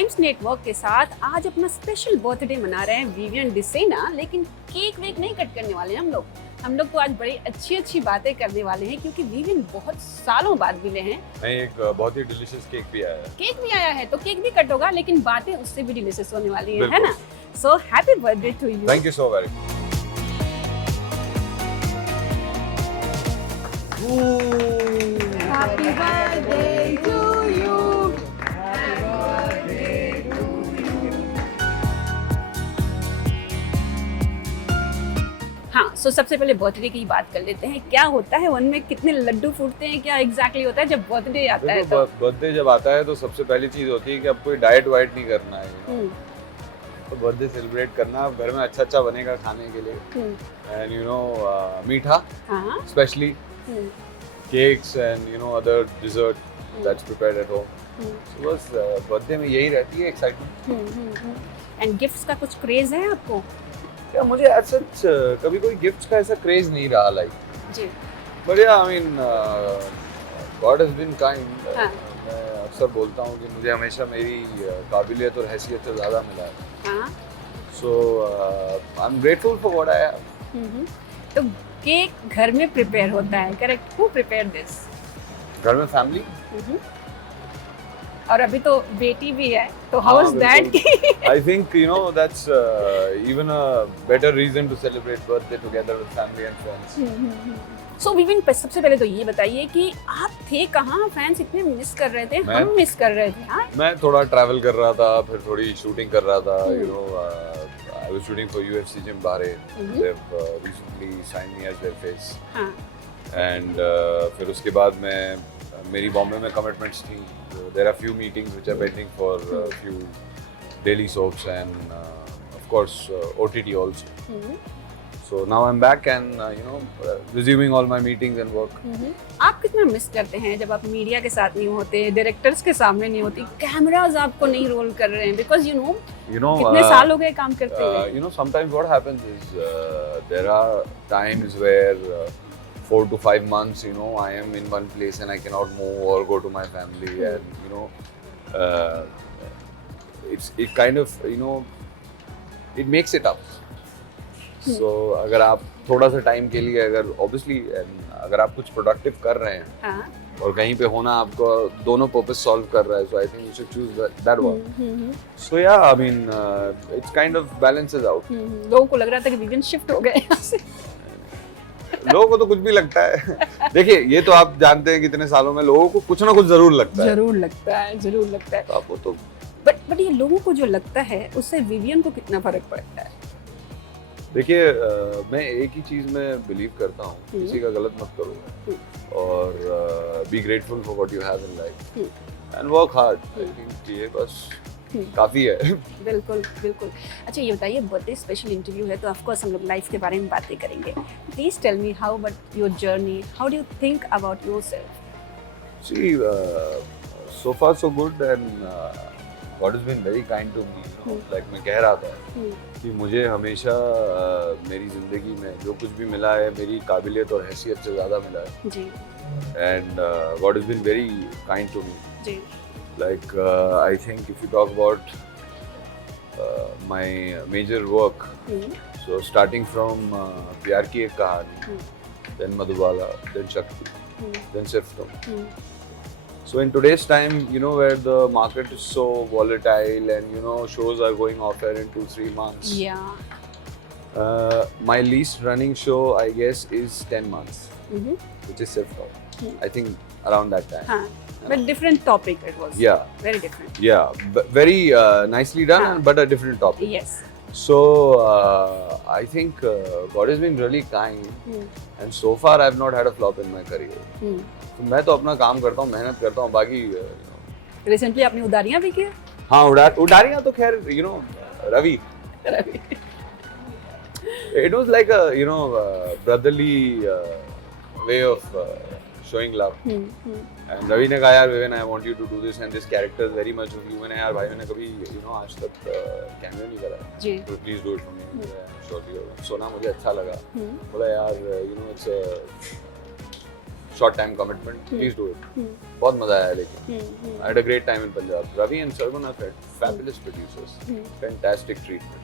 Times network के साथ आज अपना स्पेशल बर्थडे मना रहे हैं विवियन डिसेना, लेकिन केक वेक नहीं कट करने वाले हैं हम लोग तो आज बड़ी अच्छी बातें करने वाले हैं क्योंकि विवियन बहुत सालों बाद मिले हैं। नहीं, एक बहुत ही डिलीशियस केक भी आया है। केक भी आया है तो केक भी कट होगा, लेकिन बातें उससे भी डिलीशियस होने वाली है ना। So happy birthday to you. Thank you so very much. Happy birthday to you. हाँ, सो सबसे पहले बर्थडे की बात कर लेते हैं। क्या होता है वन में, कितने लड्डू फूटते हैं, क्या एग्जैक्टली होता है जब बर्थडे आता है? तो बर्थडे जब आता है तो सबसे पहली चीज होती है कि अब कोई डाइट वाइट नहीं करना है। तो बर्थडे सेलिब्रेट करना, घर में अच्छा बनेगा खाने के लिए। एंड मीठा, specially cakes and other dessert that's prepared at home. So बस बर्थडे में यही रहती है एक्साइटमेंट। एंड गिफ्ट्स का कुछ क्रेज है आपको? या मुझे सच कभी कोई गिफ्ट्स का ऐसा क्रेज नहीं रहा लाइक जी। But yeah I mean God has been kind. मैं अक्सर बोलता हूँ कि मुझे हमेशा मेरी काबिलियत और हैसियत से ज़्यादा मिला है। So I am grateful for what I have. तो केक घर में प्रिपेयर होता है, करेक्ट? Who prepare this? घर में फैमिली। और अभी तो बेटी भी है, तो how is that? I think that's even a better reason to celebrate birthday together with family and friends. So woven, सबसे पहले तो ये बताइए कि आप थे कहाँ? फैंस इतने मिस कर रहे थे, हम मिस कर रहे थे। हाँ, मैं थोड़ा ट्रैवल कर रहा था, फिर थोड़ी शूटिंग कर रहा था। I was shooting for UFC Gym Bahrain. They've recently signed me as their face. And फिर उसके बाद मेरी बॉम्बे में कमिटमेंट्स थी। There are few meetings which are pending for few daily soaps and of course OTT also. So now I'm back and resuming all my meetings and work. आप कितना miss करते हैं जब आप मीडिया के साथ नहीं होते, डायरेक्टर्स के सामने नहीं होती, कैमरास आपको नहीं रोल कर रहे हैं? बिकॉज कितने साल हो गए काम करते हुए। Sometimes what happens is there are times where 4 to 5 months, I am in one place and I cannot move or go to my family, and it kind of it makes it up. So अगर आप थोड़ा सा time के लिए अगर आप कुछ productive कर रहे हैं और कहीं पे होना आपको दोनों पर्पस सॉल्व कर रहा है, so I think you should choose that one. So yeah, I mean it's kind of balances out. लोगों को लग रहा था कि विवियन शिफ्ट हो गए यहाँ से। लोगों को तो कुछ भी लगता है। देखिए, ये तो आप जानते हैं कितने सालों में लोगों को कुछ ना कुछ जरूर लगता है। जरूर लगता है। तो आपको तो बट ये लोगों को जो लगता है उससे विवियन को कितना फर्क पड़ता है? देखिए, मैं एक ही चीज में बिलीव करता हूँ, किसी का गलत मत करो और be grateful for what you have in life and work hard. I think ये बस काफी है। बिल्कुल। अच्छा, ये बताइए, बर्थडे स्पेशल इंटरव्यू है तो ऑफ कोर्स हम लोग लाइफ के बारे में बातें करेंगे। Please tell me how about your journey, how do you think about yourself? See, so far so good and God has been very kind to me. Like मैं कह रहा था कि मुझे हमेशा मेरी जिंदगी में जो कुछ भी मिला है मेरी काबिलियत और हैसियत से ज़्यादा मिला है जी। And God has been very kind to me ji. Like I think if you talk about my major work, so starting from प्यार की एक कहानी, then मधुबाला, then शक्ति, then सिर्फ। So in today's time, where the market is so volatile and shows are going off air in 2-3 months. Yeah. My least running show, I guess, is 10 months, which is Sirf. I think around that time. But different topic it was. Yeah. Very different. Yeah, very nicely done, but a different topic. Yes. So I think God has been really kind, and so far I've not had a flop in my career. तो मैं तो अपना काम करता हूँ, मेहनत करता हूँ, बाकी रिसेंटली आपने उदारियाँ भी की? हाँ, उदारियाँ तो खैर Ravi it was like a brotherly way of showing love. And Ravi ने कहा, यार Viven, I want you to do this and this character is very much of you. मैंने यार भाई मैंने कभी आज तक कैमियो नहीं करा जी, तो please do it for me. सुना मुझे अच्छा लगा, बोला यार it's a short time commitment, please do it. बहुत मजा आया लेकिन. I had a great time in Punjab. Ravi and Sarwan are fabulous producers. Fantastic treatment.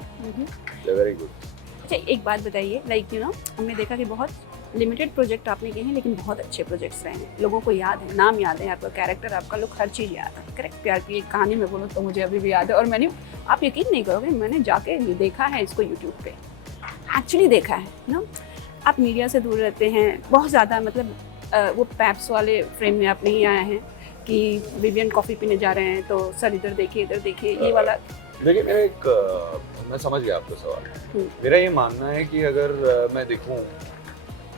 They're very good. अच्छा एक बात बताइए, लाइक यू नो हमने देखा कि बहुत लिमिटेड प्रोजेक्ट आपने किए हैं लेकिन बहुत अच्छे प्रोजेक्ट्स रहे हैं, लोगों को याद है, नाम याद है, आपका कैरेक्टर, आपका लुक, हर चीज़ याद है. करेक्ट. प्यार की एक कहानी में बोलूँ तो मुझे अभी भी याद है, और मैंने, आप यकीन नहीं करोगे, मैंने जाके देखा है इसको यूट्यूब पे, एक्चुअली देखा है ना. आप मीडिया से दूर रहते हैं बहुत ज़्यादा, मतलब वो पैप्स वाले फ्रेम में आप नहीं आए हैं कि विवियन कॉफ़ी पीने जा रहे हैं तो सर इधर देखिए इधर देखिए, ये वाला. देखिए मेरा मैं समझ गया आपका सवाल. मेरा ये मानना है कि अगर मैं दिखूं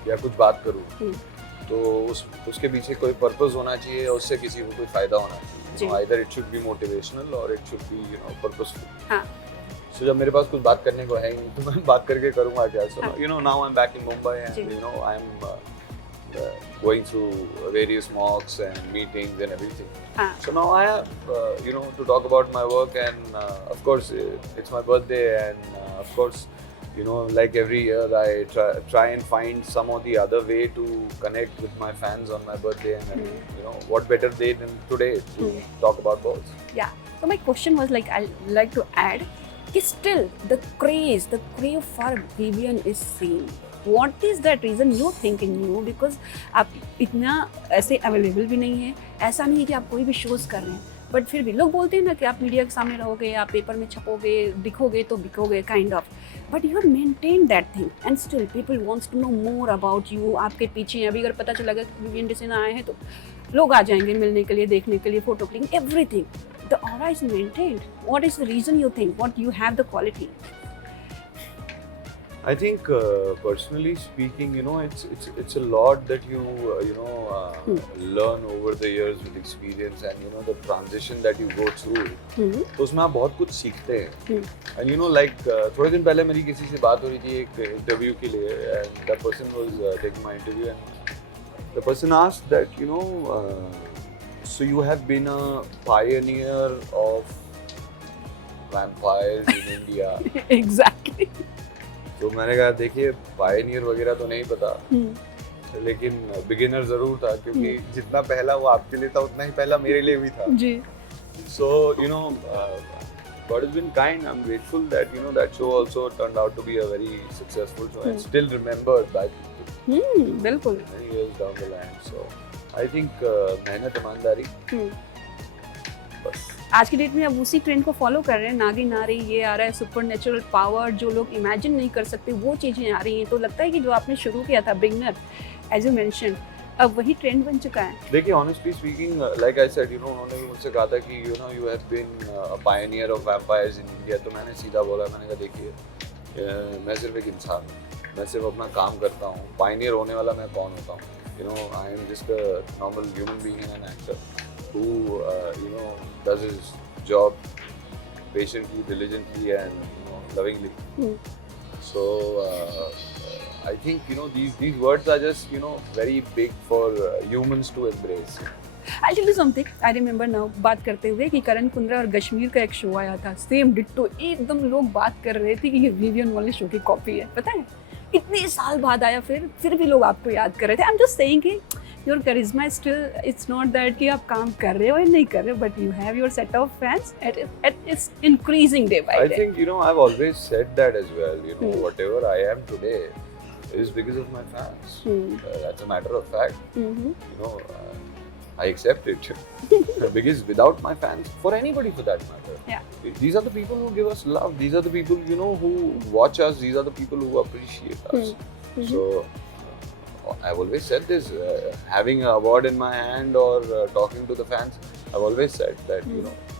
या कुछ बात करूं तो उसके पीछे कोई पर्पस होना चाहिए और उससे किसी को कोई फायदा होना चाहिए. Either it should be motivational और इट शुड बी पर्पसफुल. हाँ. सो जब मेरे पास कुछ बात करने को है नहीं तो मैं बात करके करूंगा क्या. So now I am back in Mumbai and I am going through various mocks and meetings and everything. So now I have, to talk about my work, and of course it's my birthday, and of course, like every year I try and find some or the other way to connect with my fans on my birthday, and what better day than today to talk about balls. Yeah. So my question was like, I'd like to add, still the crave for Vivian is same. What is that reason you think in you? Because आप इतना ऐसे available भी नहीं है, ऐसा नहीं है कि आप कोई भी शोज कर रहे हैं, बट फिर भी लोग बोलते हैं ना कि आप मीडिया के सामने रहोगे, आप पेपर में छपोगे, दिखोगे तो बिकोगे, kind of, but you have maintain that thing and still people wants to know more about you. आपके पीछे अभी अगर पता चला कि विवियन डिसेना आए हैं तो लोग आ जाएंगे मिलने के लिए, देखने के लिए, photo click, everything. The aura is maintained. What is the reason you think? What you have the quality? I think personally speaking, it's a lot that you learn over the years with experience, and the transition that you go through. तो उसमें आप बहुत कुछ सीखते हैं. And like थोड़े दिन पहले मेरी किसी से बात हो रही थी एक इंटरव्यू के लिए, and that person was taking my interview, and the person asked that so you have been a pioneer of vampires in India. Exactly. तो मैंने कहा देखिए पायनियर वगैरह तो नहीं पता, लेकिन बिगिनर जरूर था, क्योंकि जितना पहला वो आपके लिए था उतना ही पहला मेरे लिए भी था जी. सो God has been kind. I'm grateful that that show also turned out to be a very successful show and still remembered by people. बिल्कुल. Many years down the line. So I think मेहनत, ईमानदारी. बस. आज की date में अब उसी trend को फॉलो कर रहे हैं. नागी नारी ये आ रहा है, सुपर नेचुरल पावर जो लोग इमेजिन नहीं कर सकते वो चीज़ें आ रही हैं. तो लगता है कि जो आपने शुरू किया था बिगनर, एज यू मेंशन, अब वही ट्रेंड बन चुका है. देखिए honestly speaking, like I said, उन्होंने भी मुझसे कहा था कि you have been a pioneer of vampires in India. तो मैंने सीधा बोला, मैंने कहा देखिए मैं सिर्फ एक इंसान हूँ, मैं सिर्फ अपना काम करता हूँ. पायनियर होने वाला मैं कौन होता हूँ? I am just a normal human being and an actor who does his job patiently, diligently, and lovingly. So I think these words are just very big for humans to embrace. I'll tell you something. I remember now बात करते हुए कि करण कुंद्रा और कश्मीर का एक show आया था, same ditto, एकदम लोग बात कर रहे थे कि ये विवियन वाले शो की कॉपी है. पता है इतने साल बाद आया, फिर भी लोग आपको याद कर रहे थे. आई एम जस्ट सेइंग कि your charisma is still, it's not that कि आप काम कर रहे हो या नहीं कर रहे हो, but you have your set of fans and it's increasing day by day. I think I've always said that as well. Whatever I am today is because of my fans. That's a matter of fact. I accept it because without my fans, for anybody for that matter, these are the people who give us love. These are the people who watch us. These are the people who appreciate us. So I've always said this, having an award in my hand or talking to the fans, I've always said that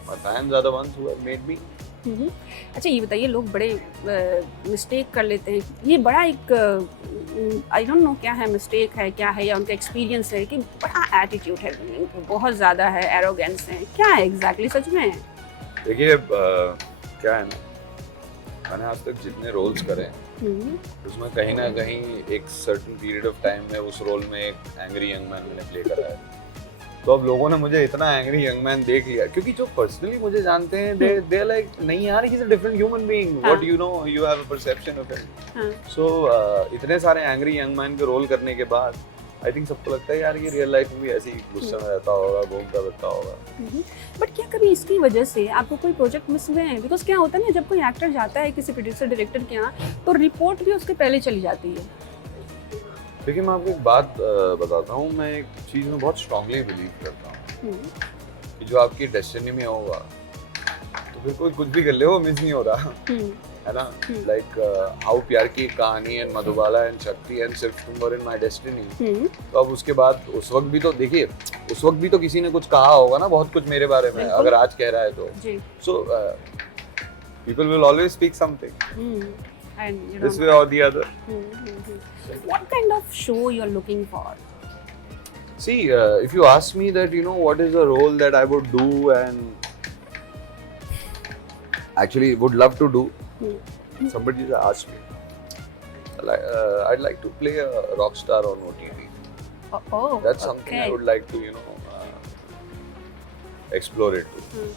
my fans are the ones who have made me. अच्छा ये बताइए, लोग बड़े mistake कर लेते हैं. ये बड़ा एक आई डोंट नो क्या है, मिस्टेक है क्या है, या उनका एक्सपीरियंस है कि बड़ा एटीट्यूड है, बहुत ज़्यादा है, एरोगेंस है, क्या है एग्जैक्टली सच में? देखिए क्या है ना, मैंने आज तक जितने रोल्स करे हैं उसमें कहीं ना कहीं एक सर्टेन पीरियड ऑफ टाइम में उस रोल में एक एंग्री यंग मैन मैंने प्ले करा है. तो अब लोगों ने मुझे इतना एंग्री यंग मैन देख लिया, क्योंकि जो पर्सनली मुझे जानते हैं दे लाइक नहीं यार, he is a different human being, what you have a perception of him. So इतने सारे एंग्री यंग मैन के रोल करने के बाद आई थिंक सबको लगता है यार ये रियल लाइफ में भी ऐसे ही गुस्सा में रहता होगा, घूमता फिरता होगा। बट क्या कभी इसकी वजह से आपको कोई प्रोजेक्ट मिस हुए हैं? बिकॉज क्या होता है ना, जब कोई एक्टर जाता है किसी प्रोड्यूसर डायरेक्टर के यहाँ तो रिपोर्ट भी उसके पहले चली जाती है। देखिए मैं आपको एक बात बताता हूँ, मैं एक चीज़ में बहुत स्ट्रांगली बिलीव करता हूँ कि जो आपकी डेस्टिनी में होगा तो फिर कोई कुछ भी कर ले वो मिस नहीं हो रहा है ना। लाइक हाउ प्यार की कहानी एंड मधुबाला एंड शक्ति एंड सिर्फ तुम वर इन माय डेस्टिनी। तो अब उसके बाद उस वक्त भी तो देखिए, उस वक्त भी तो किसी ने कुछ कहा होगा ना, बहुत कुछ मेरे बारे में, अगर आज कह रहा है तो। So people will always speak something this way or the other. What kind of show you're looking for? See, if you ask me that, you know, what is the role that I would do and actually would love to do, somebody just asked me. I'd like to play a rock star on OTT. Oh, that's something I would like to, you know, explore it too.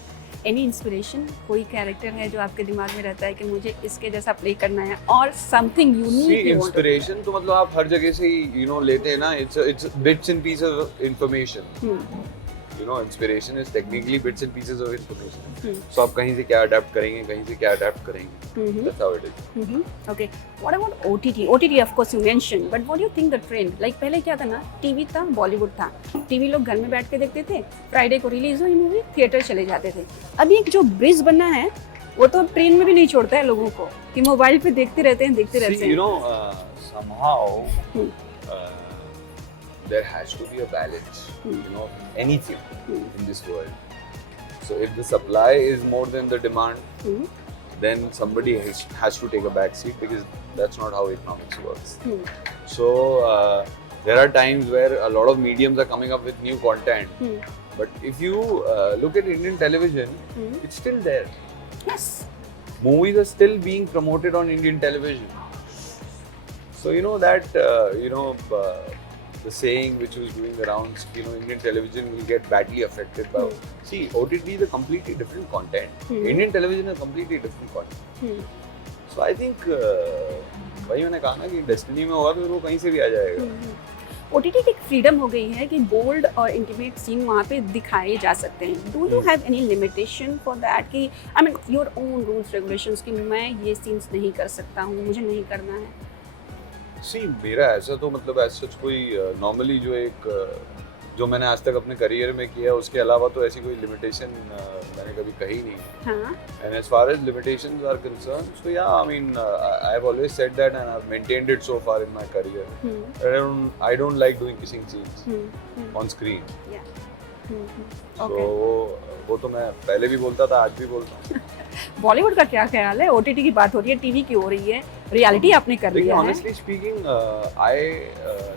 Any inspiration? कोई character है जो आपके दिमाग में रहता है कि मुझे इसके जैसा प्ले करना है, और समथिंग यूनिक? इंस्पिरेशन तो मतलब आप हर जगह से ही यू नो लेते हैं ना, it's bits and pieces of information. You know inspiration is technically bits and pieces of information. So आप कहीं से क्या अडैप्ट करेंगे, कहीं से क्या अडैप्ट करेंगे, that's how it is. Okay, what about OTT? OTT of course you mention, but what do you think the trend? Like पहले क्या था ना, टीवी था, बॉलीवुड था, टीवी लोग घर में बैठ के देखते थे, फ्राइडे को रिलीज हुई मूवी थिएटर चले जाते थे। अभी एक जो ब्रिज बनना है वो तो ट्रेन में भी नहीं छोड़ता है लोगों को कि मोबाइल पे देखते रहते हैं। You no somehow there has to be a balance, you know, anything in this world. So if the supply is more than the demand, then somebody has to take a back seat, because that's not how economics works. So there are times where a lot of mediums are coming up with new content, but if you look at Indian television, it's still there. Yes, movies are still being promoted on Indian television. So you know that the saying which was doing the rounds, you know, Indian television will get badly affected by see, OTT is a completely different content. Indian television is a completely different content. So I think वही मैंने कहा ना कि destiny में होगा तो वो कहीं से भी आ जाएगा। ओटीटी की एक फ्रीडम हो गई है कि बोल्ड और इंटीमेट सीन वहाँ पे दिखाए जा सकते हैं। Do you have any limitation for that कि I mean your own rules regulations कि मैं ये सीन्स नहीं कर सकता हूँ, मुझे नहीं करना है? सी मेरा ऐसा तो मतलब ऐसा कोई नॉर्मली जो मैंने आज तक अपने करियर में किया उसके अलावा तो ऐसी कोई लिमिटेशन मैंने कभी कही नहीं। And as far as limitations are concern, so या I mean I have always said that and I have maintained it so far in my career. I don't like doing kissing scenes on screen. So वो तो मैं पहले भी बोलता था, आज भी बोलता हूँ। बॉलीवुड का क्या ख्याल है? ओटीटी की बात हो रही है, टीवी की हो रही है, रियलिटी आपने कर लिया है। Honestly speaking, I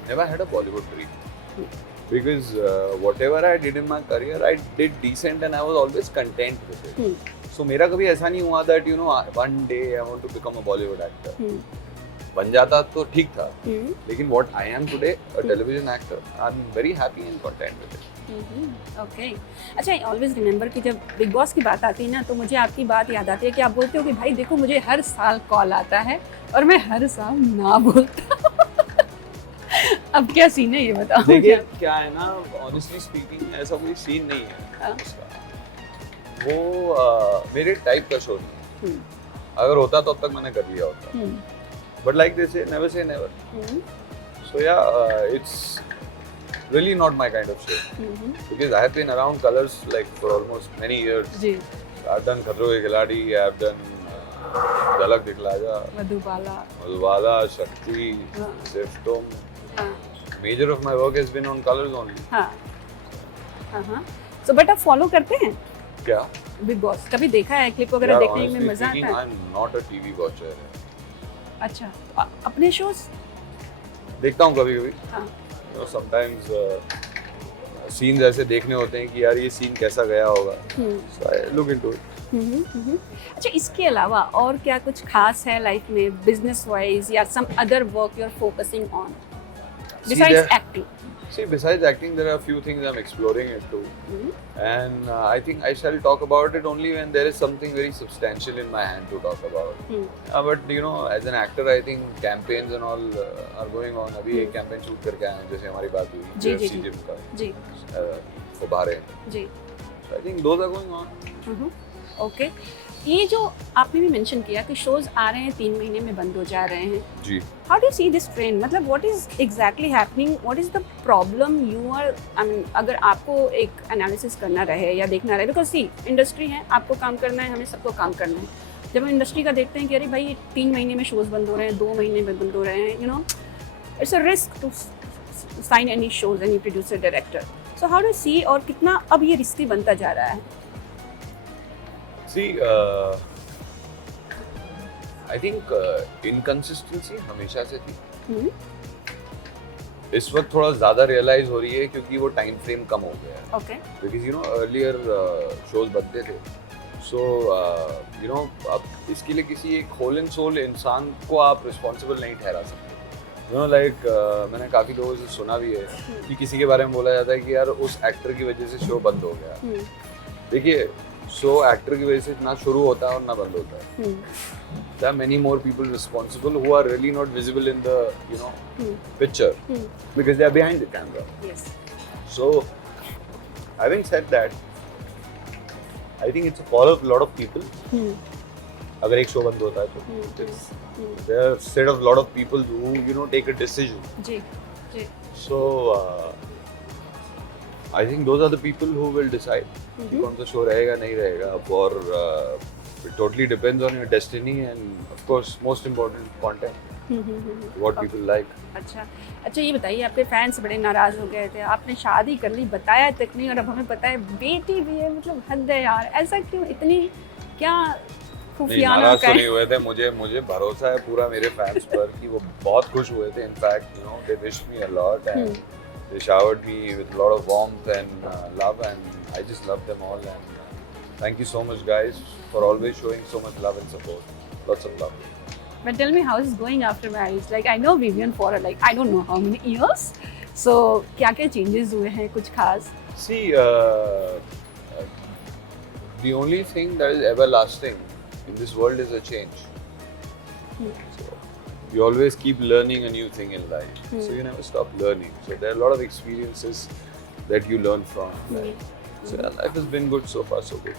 never had a Bollywood dream, because whatever I did in my career, I did decent and I was always content with it. So मेरा कभी ऐसा नहीं हुआ that you know one day I want to become a Bollywood actor. बन जाता तो ठीक था, लेकिन what I am today, a television actor, I'm very happy and content with it. Okay, अच्छा, आई ऑलवेज रिमेंबर कि जब बिग बॉस की बात आती है ना तो मुझे आपकी बात याद आती है कि आप बोलते हो कि भाई देखो मुझे हर साल कॉल आता है और मैं हर साल ना बोलता। अब क्या सीन है ये बताओ। देखिए क्या है ना, ऑनेस्टली स्पीकिंग ऐसा कोई सीन नहीं है उसका। वो मेरे टाइप का शो नहीं, अगर होता तो अब तक मैंने कर लिया होता, बट लाइक दे से नेवर से नेवर। सो या it's really not my kind of show, because I have been around colors like for almost many years. I've done Khatro Ke Khiladi, I've done Jhalak Dikhla Ja, Madhubala, Shakti, Sirf Tum. Major of my work has been on colors only. So but आप follow करते हैं क्या big boss? कभी देखा है clip वगैरह देखने में मजा आता है? I'm not a TV watcher. अच्छा, अपने शोज देखता हूँ कभी-कभी। समटाइम्स सीन्स ऐसे देखने होते हैं कि यार ये सीन कैसा गया होगा, सो आई लुक इनटू इट। अच्छा, इसके अलावा और क्या कुछ खास है लाइफ में बिजनेस वाइज या some other work you are focusing on besides acting? See, besides acting, there are a few things I'm exploring it too, and I think I shall talk about it only when there is something very substantial in my hand to talk about. But you know, as an actor, I think campaigns and all are going on. अभी एक campaign shoot करके आए हैं, जैसे हमारी बात हुई UFC gym का, जी फुब्बारे, जी। So I think those are going on. Okay, ये जो आपने भी मेंशन किया कि शोज आ रहे हैं 3 महीने में बंद हो जा रहे हैं, जी। How do see this trend? मतलब what is exactly happening, what is the problem you are, I mean अगर आपको एक एनालिसिस करना रहे या देखना रहे, बिकॉज सी इंडस्ट्री है, आपको काम करना है, हमें सबको काम करना है। जब हम इंडस्ट्री का देखते हैं कि अरे भाई 3 महीने में शोज बंद हो रहे हैं, 2 महीने में बंद हो रहे हैं, you know it's a risk to sign any shows, any producer, director. So how do see, और कितना अब ये रिस्की बनता जा रहा है? See, I think inconsistency हमेशा से थी। इस वक्त थोड़ा ज़्यादा रियलाइज हो रही है क्योंकि वो टाइम फ्रेम कम हो गया है। Okay, because you know earlier shows बनते थे, सो यू नो अब इसके लिए किसी एक होल एंड सोल इंसान को आप रिस्पॉन्सिबल नहीं ठहरा सकते। यू नो लाइक मैंने काफ़ी लोगों से सुना भी है कि किसी के बारे में बोला जाता है कि यार उस एक्टर की वजह से शो बंद हो गया। देखिए, शो एक्टर की वजह से ना शुरू होता है और ना बंद होता है। There are many more people responsible who are really not visible in the, you know, picture because they are behind the camera. yes, So, having said that, I think it's a call of a lot of people. अगर एक show बंद होता है तो there are set of lot of people who, you know, take a decision. Ji ji. So, I think those are the people who will decide कि कौन सा show रहेगा नहीं रहेगा, और it totally depends on your destiny and of course most important content, what people like. अच्छा अच्छा, ये बताइए, आपके फैंस बड़े नाराज हो गए थे, आपने शादी कर ली, बताया तक नहीं, और अब हमें पता है बेटी भी है, मतलब हद है यार, ऐसा क्यों? इतनी क्या नहीं, खुफियाना नाराज का तो नहीं हुए थे। मुझे भरोसा है पूरा मेरे फैंस पर कि वो बहुत खुश हुए थे। In fact you know they wished me a lot and they showered me with a lot of warmth and love, and I just love them all, and thank you so much guys for always showing so much love and support. Lots of love. But tell me, how is going after marriage? Like I know Vivian for like I don't know how many years, so क्या changes हुए हैं, कुछ खास? See, the only thing that is everlasting in this world is a change. So, you always keep learning a new thing in life, so you never stop learning. So there are a lot of experiences that you learn from. So yeah, life has been good so far, so good.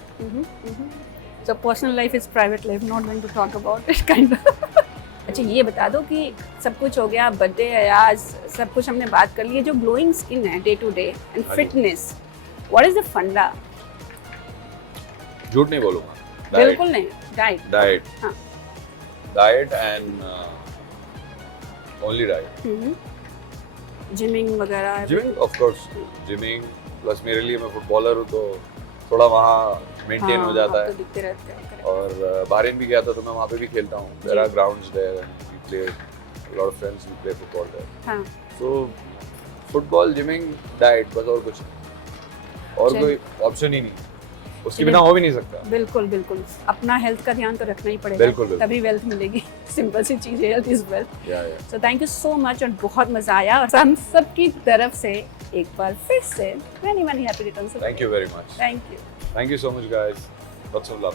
So personal life is private life, not going to talk about it kind of. अच्छा, ये बता दो कि सब कुछ हो गया, birthday है आज, सब कुछ हमने बात कर ली है, जो ग्लोइंग स्किन है day to day and fitness, what is the funda? झूठ नहीं बोलूँगा, बिल्कुल नहीं, डाइट। हाँ, diet and only diet. Gymming वगैरह? Gymming of course, gymming plus मेरे लिए, मैं फुटबॉलर हूँ तो थोड़ा वहाँ मेंटेन हो जाता है। तो दिखते रहते हैं। और बहरीन भी गया था तो मैं वहाँ पे भी खेलता हूँ। There are grounds there and we play, a lot of friends we play football there. हाँ। So फुटबॉल, जिमिंग, डाइट, बस और कुछ नहीं, और कोई ऑप्शन ही नहीं, उसके बिना हो भी नहीं सकता। बिल्कुल बिल्कुल, अपना हेल्थ का ध्यान तो रखना ही पड़ेगा, बिल्कुल, तभी वेल्थ मिलेगी। सिंपल सी चीज है, हेल्थ इज वेल्थ। या so thank you so much, और बहुत मजा आया, और हम सब की तरफ से एक बार फिर से many happy returns. Thank you very much. Thank you so much guys, lots of love.